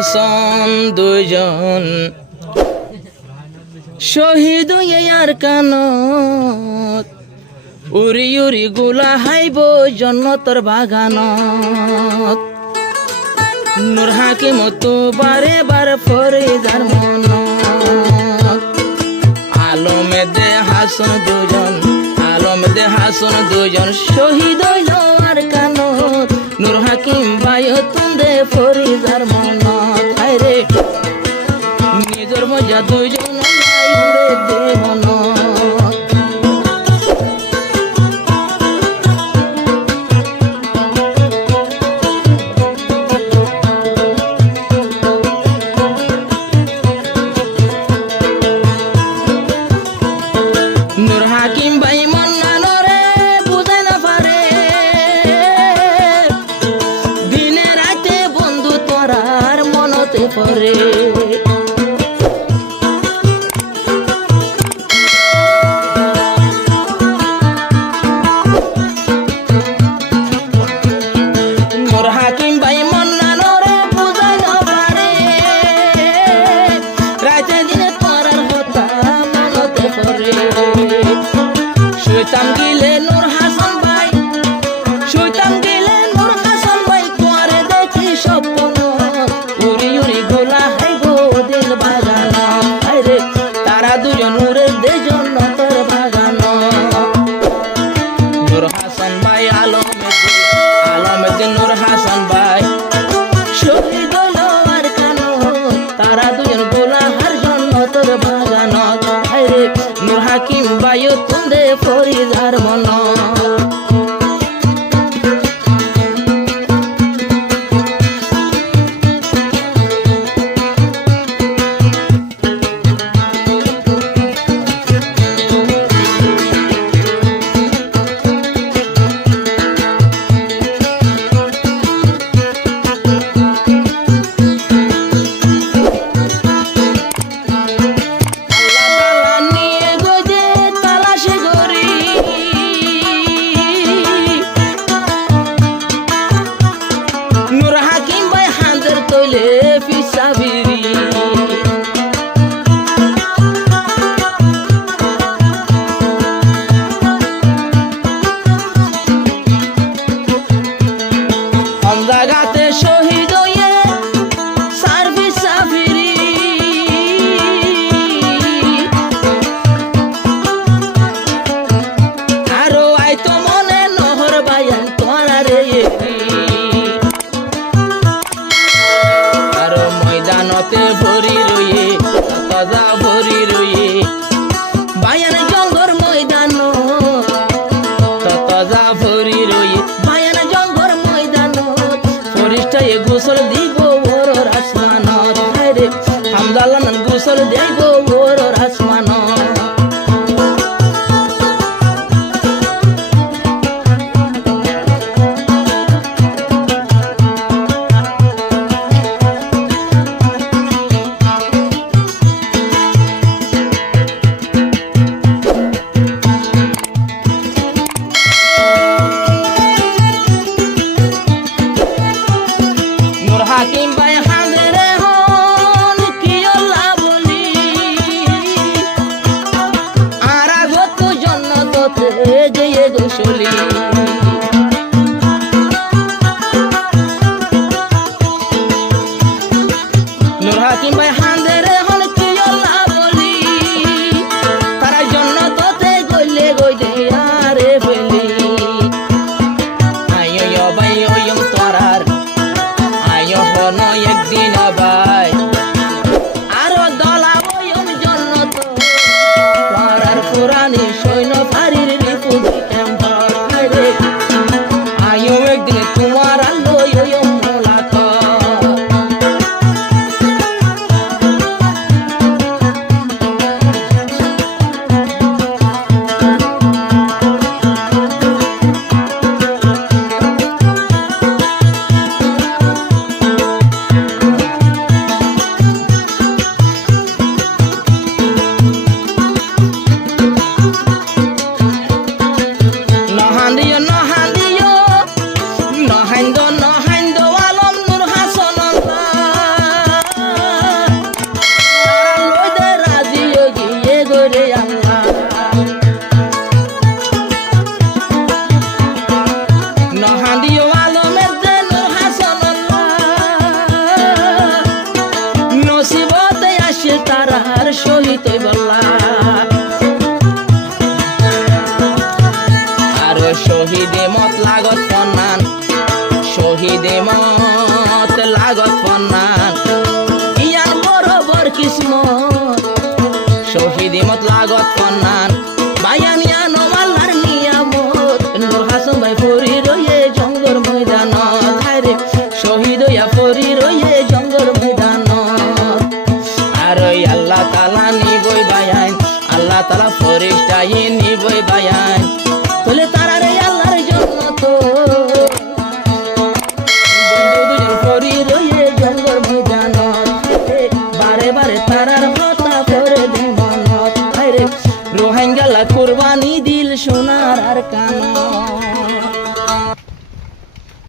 হাসন দুজন শহীদ ইয়ার কানত উরি উরি গুলা হাইব জন্নতর বাগানত নূর হাকিম তো বারে বার ফরিদার মনত আলমে হাসন দুজন শহীদ হইল আর কানত নূর হাকিম বায়তুন দে ফরিদার মনত হায়রে নিজর মজা দুজন উড়ে দে মনত নূর হাকিম ভাই মন্নানরে বুঝাই না পারে দিনে রাতে বন্ধু তোরার মনতে পড়ে নূর হাকিম ভাই মন্নানরে বুঝাই না পারে রাতে দিনে তোরার কথা মনতে পড়ে শৈতান গিলে নূর হাসান ভাই করে দেখি স্বপ্ন উড়ি উড়ি গোলা হাইব দিল বাগান রে তারা দুজন উড়ে দে জন্নতের বাগান নূর হাসান ভাই আলমেদ্দিন নূর হাসান ভাই শহীদ হইল আর কানত তারা দুজন গোলা হার জন্নতের বাগান রে নূর হাকিম বায়তুন দে ফরিদার মনত নূর হাকিম ভাই হাঁদের তৈলে ফিসাবিরি জাগাতে শহীদ হয়ে সার্ভিস সাফিরি আরো আইতো মনে নহর বায়ান তোরা রে ময়দানতে ভরি রয়ে তাজা ভরি রয়ে বায়ান জঙ্গর ময়দান তাজা ভরি রয়ে বায়ান জঙ্গর ময়দান ফরিস্তায় গোসল দিব ওর আসমানত রে হামদালান গোসল দেব ওর আসমানত নূর হাকিম ভাই হাঁদের হন কি আল্লাহ বলি আর আগত জন্নততে যেয়ে গোসলি নূর হাকিম ভাই হাঁদের হন কি আল্লাহ বলি তারা জন্নততে গইলে গইলে আরে ফেলি আইয়ো ভাই ওয়ম তোরার একদিন ভাই আরো দলা ওয়ম জন্নত পাড়ার পুরানি সৈন্য ফারির রিপুজি ক্যাম্পার রে আয়ো একদিন তোমার আলো ওয়ম মোলাকাত শহীদে মত লাগত ফন্নান ইয়ার বরাবর কিসমত শহীদে মত লাগত ফন্নান বায়ান ইয়ান আল্লাহর নিয়ামত নূর হাসান ভাই ফরি রয়ে জঙ্গর ময়দানত হায়রে শহীদ হইয়া ফরি রয়ে জঙ্গর ময়দানত আর ওই আল্লাহ তাআলা নিবই বায়ান আল্লাহ তাআলা ফেরেশতাই নিবই বায়ান তোলে তারারে আল্লাহর জন্নত ফরি রয়ে জঙ্গর ময়দানত বারে বারে তারার হতা করে দে মনত হায়রে রোহিঙ্গালা কুরবানি দিল সোনার আর কানত